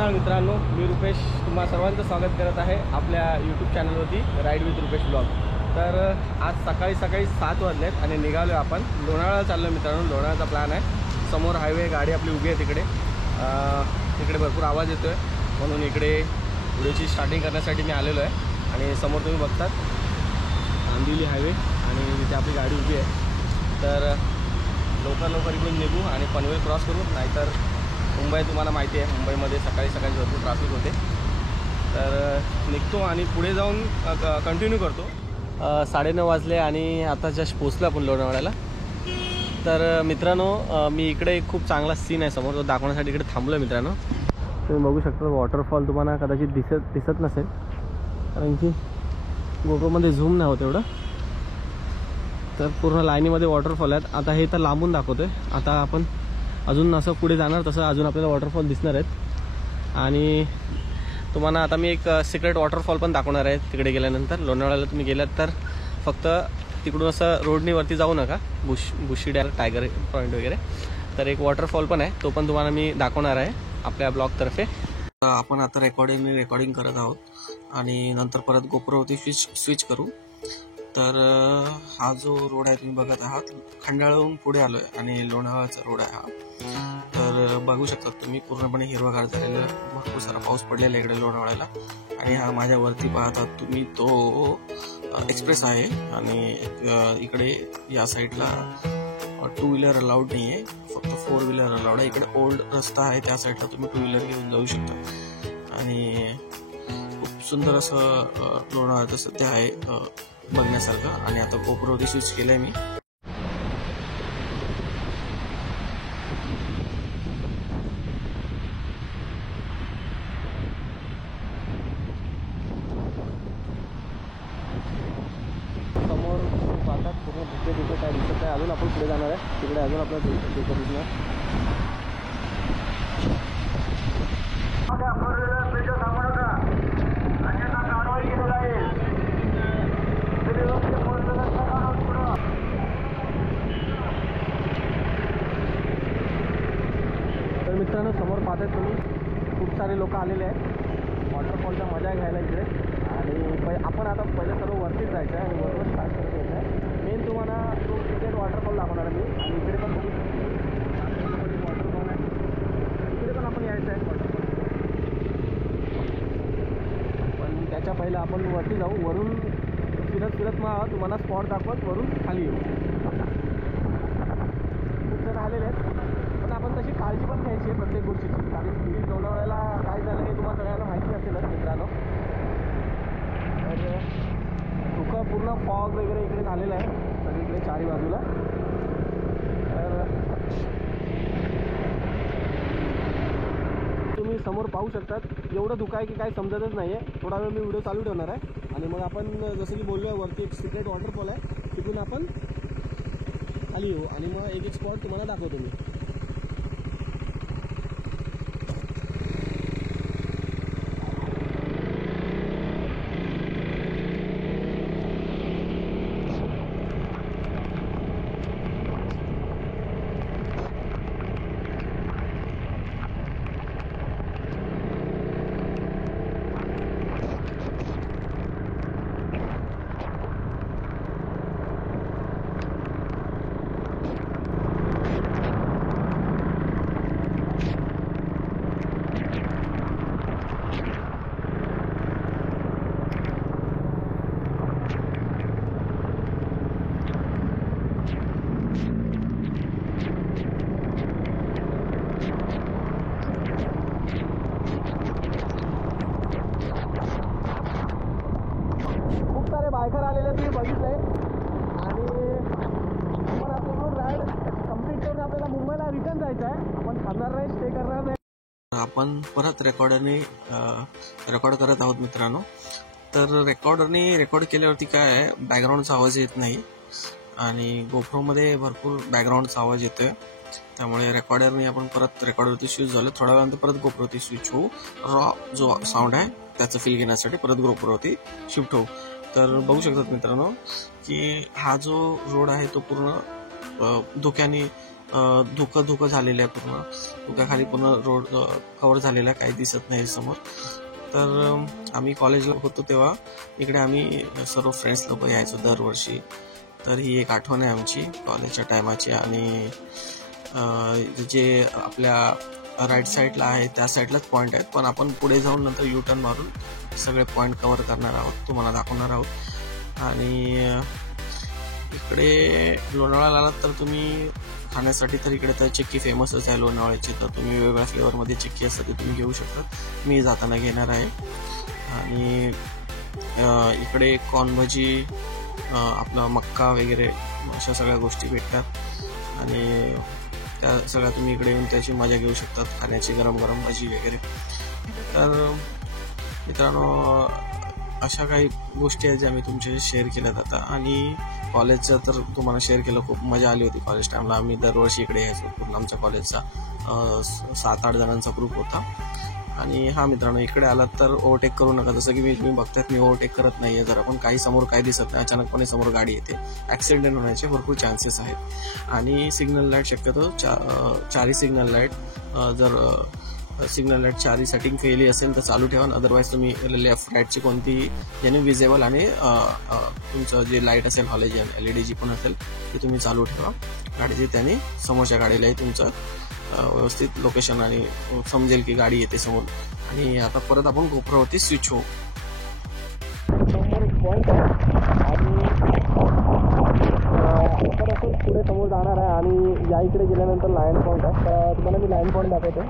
सकाळ मित्रांनो, मी रुपेश तुम्हा सर्वांचं स्वागत करत आहे आपल्या यूट्यूब चॅनलवरती राईड विथ रुपेश ब्लॉग। तर आज सकाळी 7 वाजलेत आणि निघालो आपण लोणावळा चाललो मित्रांनो। लोणावळ्याचा प्लॅन आहे। समोर हायवे गाडी आपली उभी आहे तिकडे भरपूर आवाज येतोय म्हणून इकडे व्हिडिओची स्टार्टिंग करण्यासाठी मी आलेलो आहे। आणि समोर तुम्ही बघतात अंदिवली हायवे आणि तिथे आपली गाडी उभी आहे। तर लवकर इकडून निघू आणि पनवेल क्रॉस करू, नाहीतर मुंबई तुम्हाला माहिती आहे मुंबईमध्ये सकाळी भरपूर ट्रॅफिक होते। तर निघतो आणि पुढे जाऊन कंटिन्यू करतो। 9:30 वाजले आणि आता जस्ट पोचलो आपण लोणावळ्याला। तर मित्रांनो, मी इकडे एक खूप चांगला सीन आहे समोर, तो दाखवण्यासाठी इकडे थांबलो आहे मित्रांनो। तुम्ही बघू शकता वॉटरफॉल तुम्हाला कदाचित दिसत नसेल कारण की गोप्रोमध्ये झूम नाही होत एवढं। तर पूर्ण लाईनीमध्ये वॉटरफॉल आहेत। आता हे तर लांबून दाखवतोय, आता आपण अजून असं पुढे जाणार तसं अजून आपल्याला वॉटरफॉल दिसणार आहेत। आणि तुम्हाला आता मी एक सिक्रेट वॉटरफॉल पण दाखवणार आहे तिकडे गेल्यानंतर। लोणावळ्याला तुम्ही गेलात तर फक्त तिकडून असं रोडनी वरती जाऊ नका, बुशी डॅम, टायगर पॉईंट वगैरे। तर एक वॉटरफॉल पण आहे, तो पण तुम्हाला मी दाखवणार आहे आपल्या ब्लॉगतर्फे। आपण आता रेकॉर्डिंग करत आहोत आणि नंतर परत गोप्रोवरती स्विच करू। तर हा जो रोड आहे तुम्ही बघत आहात, खंडाळाहून पुढे आलोय आणि लोणावळ्याचा रोड आहे हा। तर बघू शकता तुम्ही पूर्णपणे हिरवागार झालेलं, भरपूर सारा पाऊस पडलेला इकडे लोणावळ्याला। आणि हा माझ्यावरती पाहतात तुम्ही तो एक्सप्रेस आहे आणि इकडे या साईडला 2 व्हीलर अलाउड नाही आहे, फक्त 4 व्हीलर अलाउड आहे। इकडे ओल्ड रस्ता आहे, त्या साईडला तुम्ही 2 व्हीलर घेऊन जाऊ शकता। आणि खूप सुंदर असं लोणावळ्याचं सध्या आहे बघण्यासारखं। आणि आता गोप्रोवरती स्विच केलंय मी। समोर पाहतात पूर्ण धुके काय दिसत आहे। अजून आपण पुढे जाणार आहे, तिकडे अजून आपलं धुकं दिसणार। तर मित्रांनो, समोर पाहतात तुम्ही खूप सारे लोक आलेले आहेत वॉटरफॉलचा मजा घ्यायला इकडे। आणि आपण आता पहिले सर्व वरतीच जायचं आहे आणि वरवर स्टार्ट करत यायचं आहे। मेन तुम्हाला तो क्रिकेट वॉटरफॉल दाखवणार आहे मी। आणि इकडे पण वॉटरफॉल आहे, इकडे पण आपण यायचं आहे वॉटरफॉल। पण त्याच्या पहिलं आपण वरती जाऊ, वरून फिरत मग तुम्हाला स्पॉट दाखवत वरून खाली येऊ। खूप जण आलेले आहेत, पण आपण तशी काळजी पण घ्यायची आहे प्रत्येक गोष्टीची, कारण की लोणावळ्याला काय झालं हे तुम्हाला सगळ्यांना माहिती असेलच मित्रांनो। तर धुकं पूर्ण फॉग वगैरे इकडे झालेलं आहे सगळीकडे चारी बाजूला। तर तुम्ही समोर पाहू शकतात एवढं धुकं आहे की काय समजतच नाही आहे। थोडा वेळ मी व्हिडिओ चालू ठेवणार आहे आणि मग आपण जसं की बोललो आहे वरती एक सिक्रेट वॉटरफॉल आहे, तिथून आपण खाली येऊ आणि मग एक स्पॉट तुम्हाला दाखवतो मी। बायकर आलेले तुम्ही बघितले आणि आपण आपल्याकडून राईड कंप्लीट करून आपल्याला मुंबईला रिटर्न जायचं आहे। आपण थांबणार नाही, स्टे करणार नाही। आपण परत रेकॉर्ड करत आहोत मित्रांनो। तर रेकॉर्ड केल्यावरती काय आहे, बॅकग्राऊंडचा आवाज येत नाही आणि गोप्रोमध्ये भरपूर बॅकग्राऊंडचा आवाज येतोय, त्यामुळे रेकॉर्डरने आपण परत रेकॉर्डवरती स्विच झालं। थोड्या वेळानंतर परत गोप्रोवरती स्विच होऊ, रॉ जो साऊंड आहे त्याचं फील घेण्यासाठी परत गोप्रोवरती शिफ्ट होऊ। तर बघू शकतात मित्रांनो की हा जो रोड आहे तो पूर्ण धुक्याने धुकं झालेलं आहे, पूर्ण धुक्याखाली पूर्ण रोड कव्हर झालेला आहे, काही दिसत नाही समोर. तर आम्ही कॉलेजला होतो तेव्हा इकडे आम्ही सर्व फ्रेंड्स लोक यायचो दरवर्षी. तर ही एक आठवण आहे आमची कॉलेजच्या टायमाची. आणि जे आपल्या राईट साईडला आहे त्या साईडलाच पॉईंट आहेत, पण आपण पुढे जाऊन नंतर यू टर्न मारून सगळे पॉईंट कव्हर करणार आहोत, तुम्हाला दाखवणार आहोत. आणि इकडे लोणावळ्याला आलात तर तुम्ही खाण्यासाठी तर इकडे तर चिक्की फेमसच आहे लोणावळ्याची. तर तुम्ही वेगवेगळ्या फ्लेवरमध्ये चिक्की असते ते तुम्ही घेऊ शकता, मी जाताना घेणार आहे. आणि इकडे कॉर्न भजी, आपला मक्का वगैरे अशा सगळ्या गोष्टी भेटतात. आणि त्या सगळ्या तुम्ही इकडे येऊन त्याची मजा घेऊ शकतात, खाण्याची गरम गरम भजी वगैरे. तर मित्रांनो, अशा काही गोष्टी आहेत ज्या मी तुमच्याशी शेअर केल्यात आता. आणि कॉलेजचं तर तुम्हाला शेअर केलं, खूप मजा आली होती कॉलेज टाईमला. आम्ही दरवर्षी इकडे यायचो, पूर्ण आमच्या कॉलेजचा 7-8 जणांचा ग्रुप होता. आणि हा मित्रांनो, इकडे आलात तर ओव्हरटेक करू नका. जसं की तुम्ही बघतायत मी ओव्हरटेक करत नाहीये. जर आपण काही समोर काही दिसत नाही, अचानकपणे समोर गाडी येते, ऍक्सिडेंट होण्याचे भरपूर चान्सेस आहेत. आणि सिग्नल लाईट शक्यतो 4 सिग्नल लाईट, जर सिग्नल लाईट 4 सेटिंग केली असेल तर चालू ठेवा. अदरवाईज तुम्ही लेफ्ट राईटची कोणती ज्याने विजेबल आणि तुमचं जे लाईट असेल हॉलोजन LED जी पण असेल ते तुम्ही चालू ठेवा गाडीची. त्याने समोरच्या गाडीलाही तुमचं व्यवस्थित लोकेशन आणि समजेल की गाडी येते समोर. आणि आता परत आपण गोप्रोवरती स्विच होऊ. समोर एक पॉईंट आहे आणि आपण असं पुढे समोर जाणार आहे. आणि या इकडे गेल्यानंतर लायन पॉईंट आहे. तर तुम्हाला मी लायन पॉईंट दाखवतो.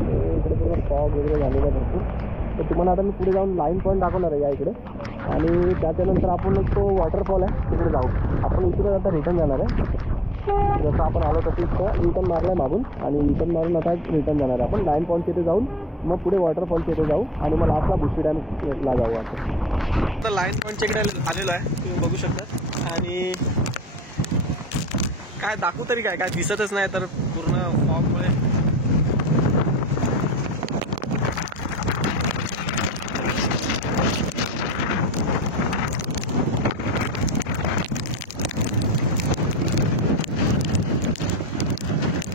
इकडे पूर्ण फॉग वगैरे झालेलं आहे भरपूर. तर तुम्हाला आता मी पुढे जाऊन लाईन पॉईंट दाखवणार आहे या इकडे. आणि त्याच्यानंतर आपण तो वॉटरफॉल आहे तिकडे जाऊ. आपण इकडे आता रिटर्न जाणार आहे. जसं आपण आलो तसं इथं रिटर्न मारलं आहे मागून, आणि रिटर्न मारून आता रिटर्न जाणार आहे आपण लाईन पॉईंटच्या इथे जाऊन. मग पुढे वॉटरफॉलच्या इथे जाऊ आणि मग लास्टला बुशी डॅमला जाऊ. आता लाईन पॉईंटच्या इकडे आलेलो आहे, तुम्ही बघू शकता. आणि काय दाखवू तरी काय दिसतच नाही तर पूर्ण फॉगमुळे.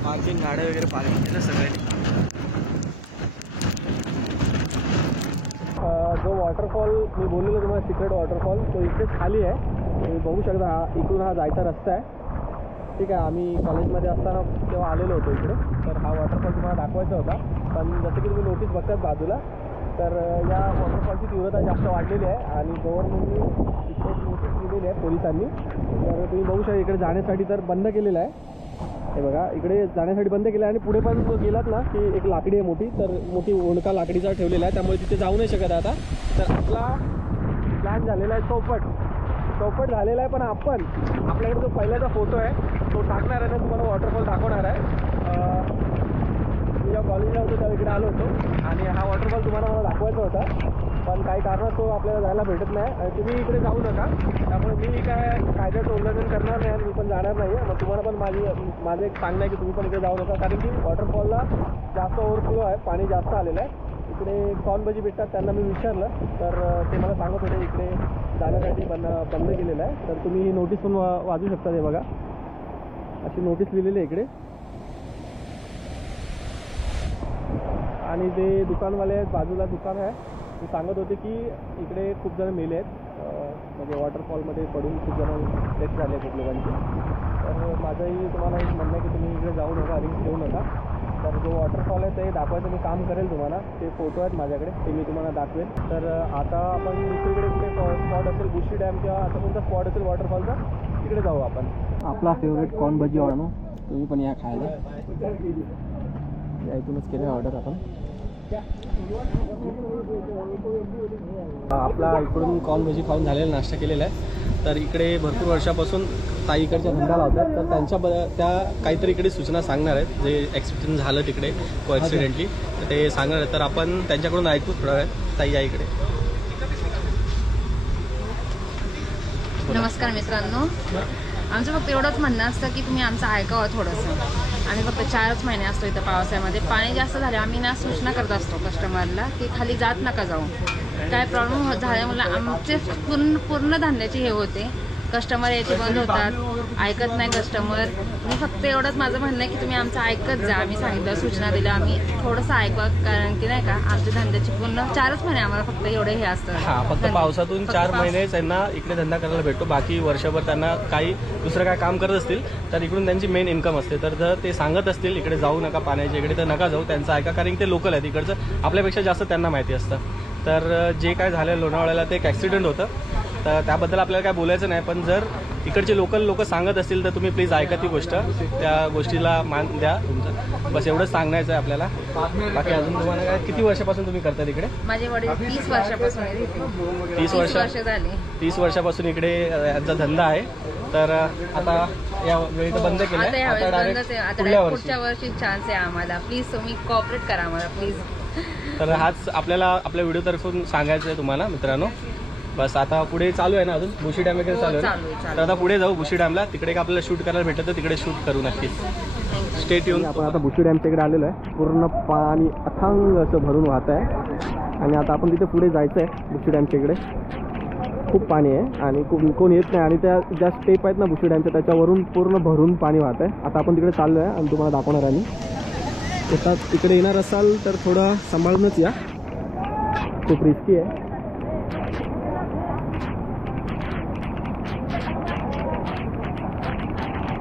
पार्किंग गाड्या वगैरे पार्किंग केलं सगळ्यांनी. जो वॉटरफॉल मी बोललेलो तुम्हाला सिक्रेट वॉटरफॉल, तो इकडेच खाली आहे. तुम्ही बघू शकता. इकडून हा जायचा रस्ता आहे. ठीक आहे, आम्ही कॉलेजमध्ये असताना तेव्हा आलेलो होतो इकडे. तर हा वॉटरफॉल तुम्हाला दाखवायचा होता. पण जसं की तुम्ही नोटीस बघतात बाजूला, तर या वॉटरफॉलची तीव्रता जास्त वाढलेली आहे. आणि गव्हर्नमेंटनी इकडे नोटीस दिलेली आहे पोलिसांनी. तर तुम्ही बघू शकता इकडे जाण्यासाठी तर बंद केलेलं आहे. हे बघा, इकडे जाण्यासाठी बंद केलं आहे. आणि पुढे पण गेलात ना की एक लाकडी आहे मोठी, तर मोठी ओंडका लाकडीचा ठेवलेला आहे, त्यामुळे तिथे जाऊ नाही शकत आता. तर आपला प्लॅन झालेला आहे चौपट झालेला आहे. पण आपण आपल्याकडे जो पहिल्याचा फोटो आहे तो टाकणार आहे ना, तुम्हाला वॉटरफॉल दाखवणार आहे. मी जेव्हा कॉलेजला होतो तेव्हा इकडे आलो होतो आणि हा वॉटरफॉल तुम्हाला मला दाखवायचा होता. पण काही कारणास्तव आपल्याला जायला भेटत नाही. आणि तुम्ही इकडे जाऊ नका. त्यामुळे मी काय कायद्याचं उल्लंघन करणार नाही आणि मी पण जाणार नाही. मग तुम्हाला पण माझं एक सांगणं आहे की तुम्ही पण इकडे जाऊ नका, कारण की वॉटरफॉलला जास्त ओव्हरफ्लो आहे, पाणी जास्त आलेलं आहे. इकडे कॉर्न भजी भेटतात, त्यांना मी विचारलं तर ते मला सांगत होते इकडे जाण्यासाठी बंद केलेलं आहे. तर तुम्ही ही नोटीस पण वाचू शकता. हे बघा, अशी नोटीस लिहिलेली आहे इकडे. आणि ते दुकानवाले आहेत, बाजूला दुकान आहे, ते सांगत होते की इकडे खूप जण मेले आहेत, म्हणजे वॉटरफॉलमध्ये पडून खूप जण डेथ झाले खूप लोकांची. तर माझंही तुम्हाला एक म्हणणं आहे की तुम्ही इकडे जाऊ नका, रिस्क घेऊ नका. तर जो वॉटरफॉल आहे ते दाखवायचं मी काम करेल तुम्हाला. ते फोटो आहेत माझ्याकडे, ते मी तुम्हाला दाखवेल. तर आता आपण दुसरीकडे कुठे स्पॉट असेल, बुशी डॅम किंवा आता कोणता स्पॉट असेल वॉटरफॉलचा, तिकडे जाऊ आपण. आपला फेवरेट कॉर्न भजी ऑर्डर, तुम्ही पण या खायला. ऐकूनच केलं ऑर्डर आपण. आपला इकडून कॉर्न भजी खाऊन झालेला नाश्ता केलेला आहे. तर इकडे भरपूर वर्षापासून ताई इकडच्या धंदा लावतात. तर त्या काहीतरी इकडे सूचना सांगणार आहेत, जे ॲक्सिडेंट झालं तिकडे ॲक्सिडेंटली, तर ते सांगणार आहेत. तर आपण त्यांच्याकडून ऐकू थोडा वेळ. ताई या इकडे. नमस्कार मित्रांनो, आमचं फक्त एवढंच म्हणणं असतं की तुम्ही आमचं ऐकावं थोडंसं. आणि फक्त 4च महिने असतो इथं पावसाळ्यामध्ये. पाणी जास्त झाले आम्ही ना सूचना करत असतो कस्टमरला की खाली जात नका जाऊ. काय प्रॉब्लेम झाल्यामुळे आमचे पूर्ण धंद्याचे हे होते, कस्टमर यायचे बंद होतात. ऐकत नाही कस्टमर. मी फक्त एवढंच माझं म्हणणं आहे की तुम्ही आमचं ऐकत जा. आम्ही सांगितलं, सूचना दिल्या, आम्ही थोडंसं ऐकवा, कारण की नाही का आमच्या धंद्याची पूर्ण 4च महिने आम्हाला फक्त एवढे हे असतं. हा, फक्त पावसातून 4 महिने त्यांना इकडे धंदा करायला भेटतो. बाकी वर्षभर त्यांना काही दुसरं काय काम करत असतील तर इकडून त्यांची मेन इन्कम असते. तर जर ते सांगत असतील इकडे जाऊ नका पाण्याच्या इकडे, तर नका जाऊ, त्यांचं ऐका, कारण ते लोकल आहेत इकडचं, आपल्यापेक्षा जास्त त्यांना माहिती असतं. तर जे काय झालं लोणावळ्याला ते एक ॲक्सिडेंट होतं, तर त्याबद्दल आपल्याला काय बोलायचं नाही. पण जर इकडचे लोकल लोक सांगत असतील तर तुम्ही प्लीज ऐका ती गोष्ट, त्या गोष्टीला मान द्या तुमचं. बस एवढंच सांगायचं आहे आपल्याला. बाकी अजून तुम्हाला काय, किती वर्षापासून तुम्ही करता इकडे? माझे वडील 30 वर्षापासून 30 वर्ष झाली. 30 वर्षापासून इकडे यांचा धंदा आहे. तर आता या वेळी तर बंद केलं आहे, आता डायरेक्ट पुढच्या वर्षी चान्स आहे आम्हाला. प्लीज तुम्ही कॉपरेट करा आम्हाला प्लीज. तर हाच आपल्याला आपल्या व्हिडिओतर्फून सांगायचं आहे तुम्हाला मित्रांनो. बस आता पुढे चालू आहे ना अजून बुशी डॅम वगैरे चालू आहे, तर आता पुढे जाऊ बुशी डॅमला. तिकडे का आपल्याला शूट करायला भेटलं तर तिकडे शूट करू नक्कीच. स्टेट येऊन आपण आता बुशी डॅमच्या इकडे आलेलो आहे. पूर्ण पाणी अथांग असं भरून वाहत आहे आणि आता आपण तिथे पुढे जायचं आहे. बुशी डॅमच्या इकडे खूप पाणी आहे आणि कोण येत नाही, आणि त्या ज्या स्टेप आहेत ना बुशी डॅमच्या त्याच्यावरून पूर्ण भरून पाणी वाहत आहे. आता आपण तिकडे चाललो आहे आणि तुम्हाला दाखवणार आहे. आणि आता तिकडे येणार असाल तर थोडं सांभाळूनच या, खूप रिस्की आहे.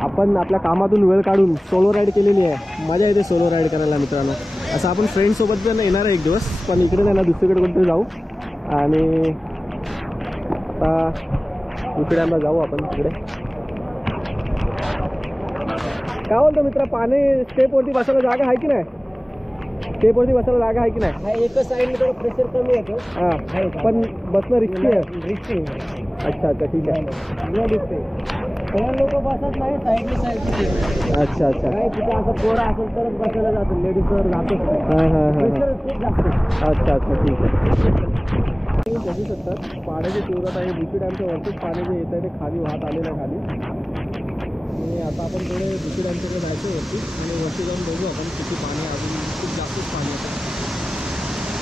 आपण आपल्या कामातून वेळ काढून सोलो राईड केलेली आहे. मजा येते सोलो राईड करायला मित्रांनो. असं आपण फ्रेंडसोबत जर येणार आहे एक दिवस, पण इकडे नाही ना दुसरीकडे कुठेतरी जाऊ. आणि आता इकडे जाऊ आपण तिकडे. काय बोलतो मित्र, पाणी स्टेपवरती बसायला जागा आहे की नाही? स्टेपवरती बसायला जागा आहे की नाही? एकच साईडने थोडं प्रेशर कमी येतो. हां, पण बसणं रिस्की आहे. रिस्की. अच्छा अच्छा, ठीक आहे. लोक बसत नाही साईडने. अच्छा अच्छा, काय तिथे असं पोरं असेल तरच बसायला जातो, लेडीजवर जातो. हां हां हां, खूप जास्त. अच्छा अच्छा, ठीक आहे. तुम्ही बघू शकतात पाण्याची तीव्रता आहे. बुशी डॅमच्या वरतीच पाणी जे येतं आहे ते खाली वाहत आलेलं आहे खाली. आणि आता आपण थोडे बुशी डॅमच्याकडे जायचं वरती आणि वरती जाऊन बघू आपण किती पाणी, अजून खूप जास्तच पाणी येतं,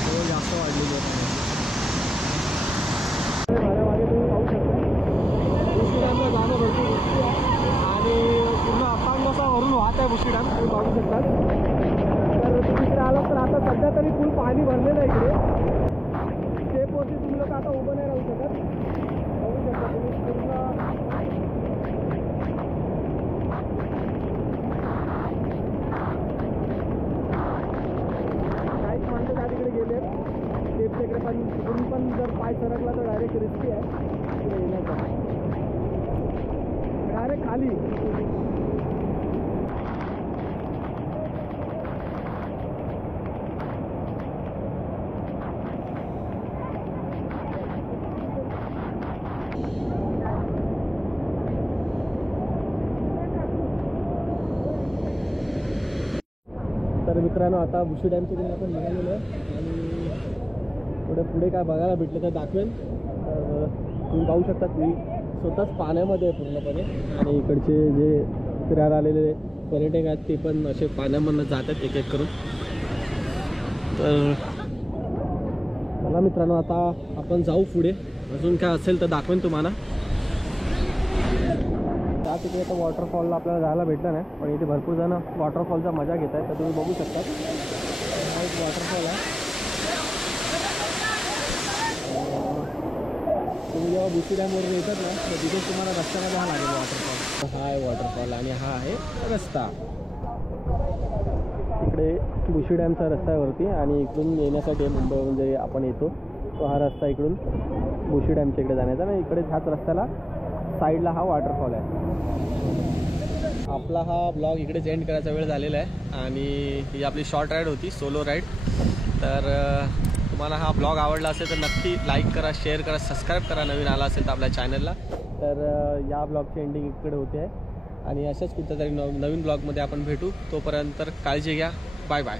थोडं जास्त वाढलेलं आहे पाणी. माझ्या मागे तुम्ही पाहू शकता बुशी डॅमला जाणं भरपूर रिस्की आहे आणि पूर्ण अथांग असा वरून वाहत आहे बुशी डॅम, तुम्ही पाहू शकतात. तर तुम्ही इकडे आलात तर आता सध्या तरी फुल पाणी भरलेलं आहे इकडे. स्टेपवरती तुम्ही लोक आता उभं नाही राहू शकत, बघू शकता तुम्ही पूर्ण. काहीच माणसं त्या तिकडे गेले स्टेपच्या इकडे, पण तिकडून पण जर पाय सरकला तर डायरेक्ट रिस्की आहे तिकडे येण्याचा. डायरेक्ट खाली. तर मित्रांनो आता बुशी डॅमच्या तिकडे आपण निघालेलो आहे आणि पुढे काय बघायला भेटलं तर दाखवेन. तर तुम्ही पाहू शकता की स्वतःच पाण्यामध्ये आहे पूर्णपणे, आणि इकडचे जे फिरायला आलेले पर्यटक आहेत ते पण असे पाण्यामधनं जातात एक एक करून. तर मला मित्रांनो आता आपण जाऊ पुढे, अजून काय असेल तर दाखवेन तुम्हाला. त्या तिकडे आता वॉटरफॉलला आपल्याला जायला भेटलं नाही, पण इथे भरपूर जण वॉटरफॉलचा मजा घेत आहेत. तर तुम्ही बघू शकता हा एक वॉटरफॉल आहे. तुम्ही जेव्हा बुशी डॅमवरून येतात ना तर तिथेच तुम्हाला रस्त्यामध्ये हा लागेल वॉटरफॉल. हा आहे वॉटरफॉल आणि हा आहे रस्ता. इकडे बुशी डॅमचा रस्ता आहे वरती, आणि इकडून येण्यासाठी मुंबई म्हणजे आपण येतो तो हा रस्ता इकडून बुशी डॅमच्या इकडे जाण्याचा, आणि इकडे ह्याच रस्त्याला साईडला हा वॉटरफॉल आहे. आपला हा ब्लॉग इकडेच एंड करायचा वेळ झालेला आहे, आणि ही आपली शॉर्ट राईड होती, सोलो राईड. तर तुम्हाला हा ब्लॉग आवडला असेल तर नक्की लाईक करा, शेअर करा, सबस्क्राईब करा नवीन आला असेल तर आपल्या चॅनलला. तर या ब्लॉगची एंडिंग इकडे होते आहे, आणि अशाच कुठल्या तरी नवीन ब्लॉगमध्ये आपण भेटू. तोपर्यंत काळजी घ्या. Bye bye.